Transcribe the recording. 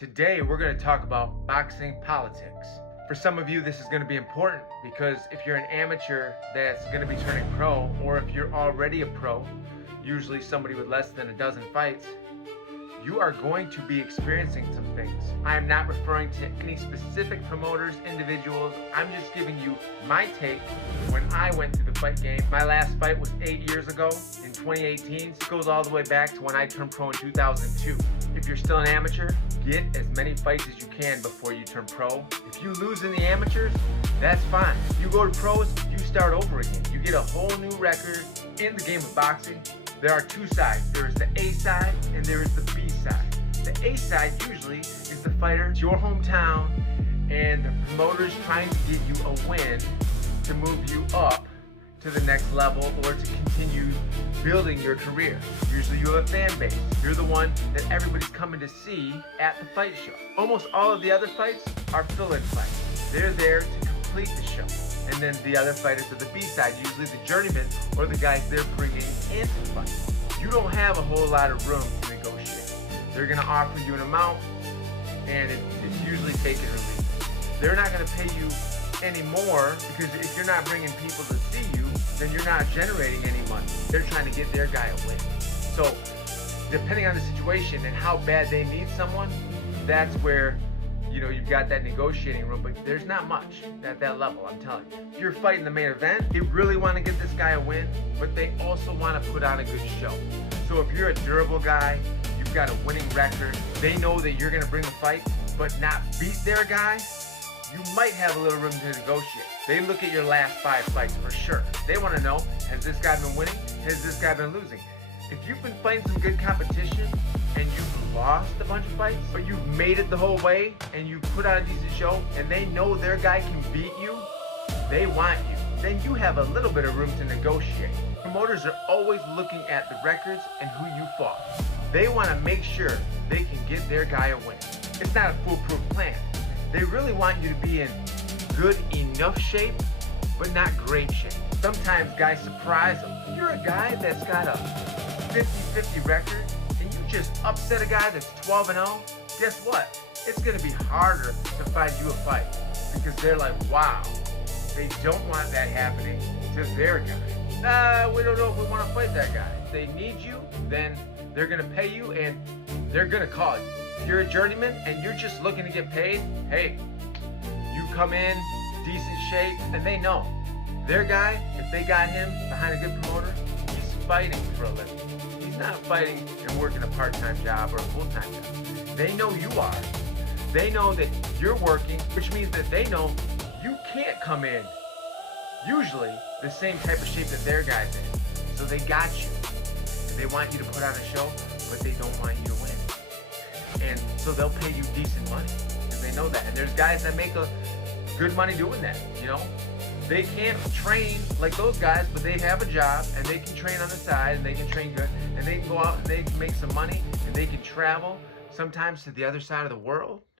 Today, we're going to talk about boxing politics. For some of you, this is going to be important because if you're an amateur that's going to be turning pro, or if you're already a pro, usually somebody with less than a dozen fights, you are going to be experiencing some things. I am not referring to any specific promoters, individuals. I'm just giving you my take when I went through the fight game. My last fight was 8 years ago in 2018. It goes all the way back to when I turned pro in 2002. If you're still an amateur, get as many fights as you can before you turn pro. If you lose in the amateurs, that's fine. If you go to pros, you start over again. You get a whole new record. In the game of boxing, there are two sides. There is the A side and there is the B side. The A side usually is the fighter, it's your hometown, and the promoter's trying to get you a win to move you up to the next level or to continue building your career. Usually you have a fan base. You're the one that everybody's coming to see at the fight show. Almost all of the other fights are fill-in fights. They're there to complete the show. And then the other fighters are the B side, usually the journeyman or the guys they're bringing in to fight. You don't have a whole lot of room to negotiate. They're gonna offer you an amount and it's usually take it or leave it. They're not gonna pay you any more because if you're not bringing people to see you, then you're not generating any money. They're trying to get their guy a win. So depending on the situation and how bad they need someone, that's where you've got that negotiating room, but there's not much at that level, I'm telling you. If you're fighting the main event, they really want to get this guy a win, but they also want to put on a good show. So if you're a durable guy, you've got a winning record, they know that you're going to bring the fight, but not beat their guy, you might have a little room to negotiate. They look at your last 5 fights for sure. They want to know, has this guy been winning? Has this guy been losing? If you've been fighting some good competition and you've lost a bunch of fights, but you've made it the whole way and you put on a decent show and they know their guy can beat you, they want you, then you have a little bit of room to negotiate. Promoters are always looking at the records and who you fought. They want to make sure they can get their guy a win. It's not a foolproof plan. They really want you to be in good enough shape, but not great shape. Sometimes guys surprise them. If you're a guy that's got a 50-50 record and you just upset a guy that's 12-0, guess what? It's gonna be harder to find you a fight because they're like, wow, they don't want that happening to their guy. We don't know if we wanna fight that guy. If they need you, then they're gonna pay you and they're gonna call you. If you're a journeyman and you're just looking to get paid, hey, you come in, decent shape, and they know. Their guy, if they got him behind a good promoter, he's fighting for a living. He's not fighting and working a part-time job or a full-time job. They know you are. They know that you're working, which means that they know you can't come in usually the same type of shape that their guy's in. So they got you. They want you to put on a show, but they don't want you to win. And so they'll pay you decent money because they know that. And there's guys that make good money doing that, They can't train like those guys, but they have a job and they can train on the side and they can train good and they can go out and they can make some money and they can travel sometimes to the other side of the world